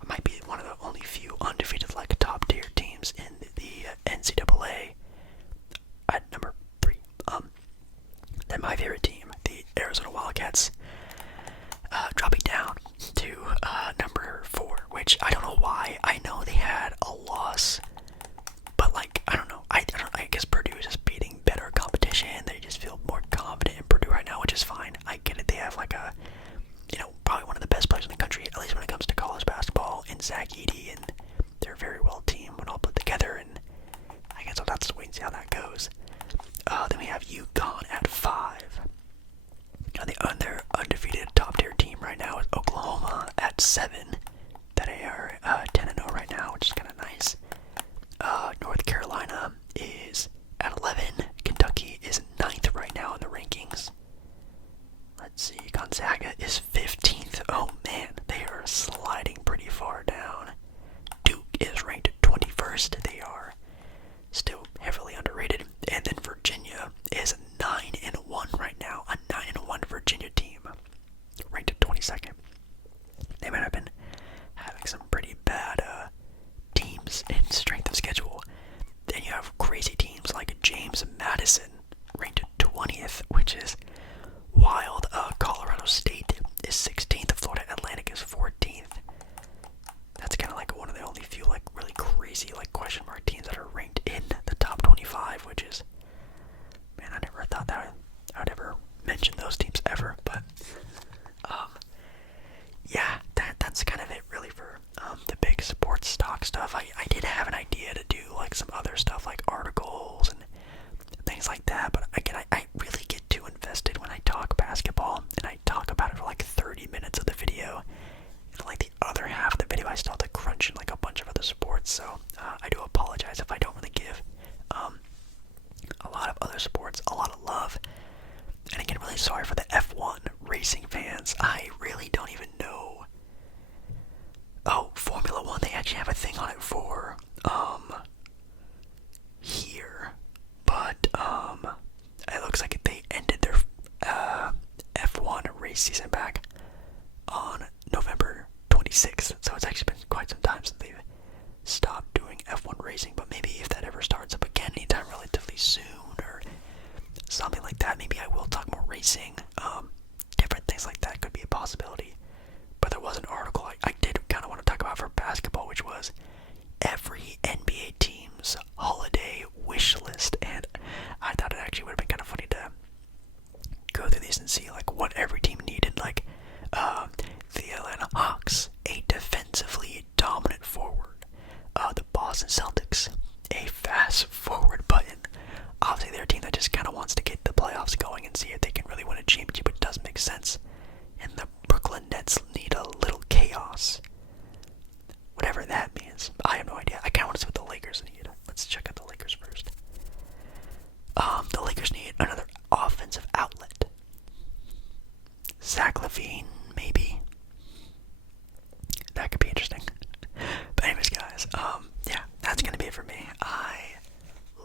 might be one of the only few undefeated like top tier teams in the NCAA, at number 3. Then my favorite team, the Arizona Wildcats, dropping down to number 4, which I don't know why. I know they had a loss, but like I don't know. I guess Purdue is just beating better competition. They just feel more confident in Purdue right now, which is fine. I get it. They have like a probably one of the best players in the country, at least when it comes to college basketball, in Zach Edey, and they're a very well team when all put together. And I guess I'll have to wait and see how that goes. Then we have UConn at 5. Their undefeated top tier team right now is Oklahoma at 7. That they are 10-0 right now, which is kind of nice. North Carolina is at 11. Kentucky is 9th right now in the rankings. Let's see, Gonzaga is 15th. Oh man, they are sliding pretty far down. Duke is ranked 21st. They are still heavily underrated. And then Virginia is 9-1 right now. A 9-1 Virginia team, ranked 22nd. They might have been having some pretty bad teams in strength of schedule. Then you have crazy teams like James Madison, ranked 20th, which is wild. Colorado State is 16th. Florida Atlantic is 14th. That's kind of like one of the only few like really crazy like question mark teams that are ranked in the top 25, which is, man, I never thought that I would ever mention those teams ever. But yeah, that's kind of it really for the big sports stock stuff. I did have an idea to I do apologize if I don't really give a lot of other sports a lot of love. And again, really sorry for the F1 racing fans. I really don't even know. Oh, Formula One, they actually have a thing on it for here, but it looks like they ended their F1 race season back on November 26th, so it's actually been quite some time since they've stopped doing F1 racing. But maybe if that ever starts up again anytime relatively soon or something like that, maybe I will talk more racing. Different things like that could be a possibility. But there was an article I did kind of want to talk about for basketball, which was every NBA team's holiday wish list, and I thought it actually would have been kind of funny to go through these and see like what every team needed. Like the Atlanta Hawks, a defensively dominant forward. The Boston Celtics, a fast forward button. Obviously, they're a team that just kind of wants to get the playoffs going and see if they can really win a championship, which does make sense. And the Brooklyn Nets need a little chaos. Whatever that means. I have no idea. I kind of want to see what the Lakers need. Let's check out the Lakers first. The Lakers need another offensive outlet. Zach LaVine, maybe. That could be interesting. But anyways, guys, yeah, that's gonna be it for me. I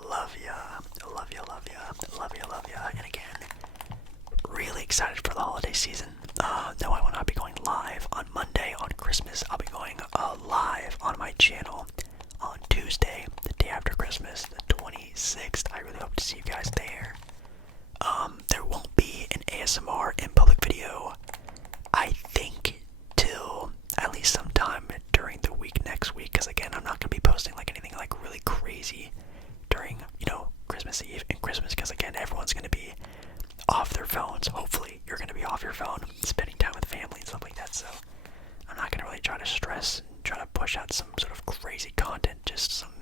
love ya. Love ya, love ya. Love ya, love ya. And again, really excited for the holiday season. No, I will not be going live on Monday on Christmas. I'll be going live on my channel on Tuesday, the day after Christmas, the 26th. I really hope to see you guys there. There won't be an ASMR in public video, I think, till at least sometime during the week next week, because again, I'm not going to be posting like anything like really crazy during, Christmas Eve and Christmas, because again, everyone's going to be off their phones. Hopefully you're going to be off your phone, spending time with family and stuff like that, so I'm not going to really try to stress and try to push out some sort of crazy content, just some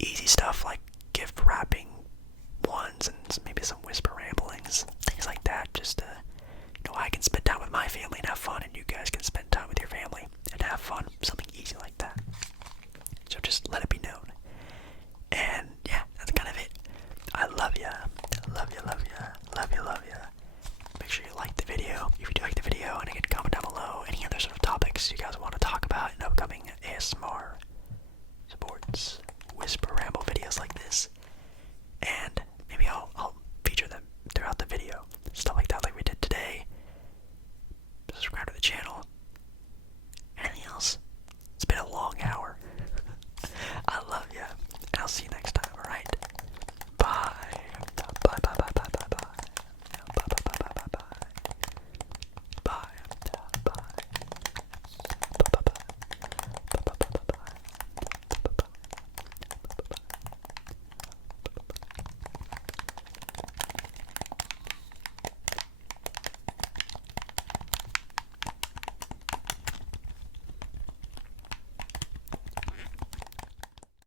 easy stuff like gift wrapping ones and maybe some whisper ramblings, things like that, just I can spend time with my family and have fun, and you guys can spend time with your family and have fun, something easy like that. So just let it be known. And yeah, that's kind of it. I love ya. Love ya, love ya. Love ya, love ya. Make sure you like the video if you do like the video, and again, comment down below any other sort of topics you guys want to talk about in upcoming ASMR sports whisper ramble videos like this. And maybe I'll feature them throughout the video. Stuff like that, like we did today. Subscribe to the channel. Anything else? It's been a long hour. I love ya, and I'll see you next time.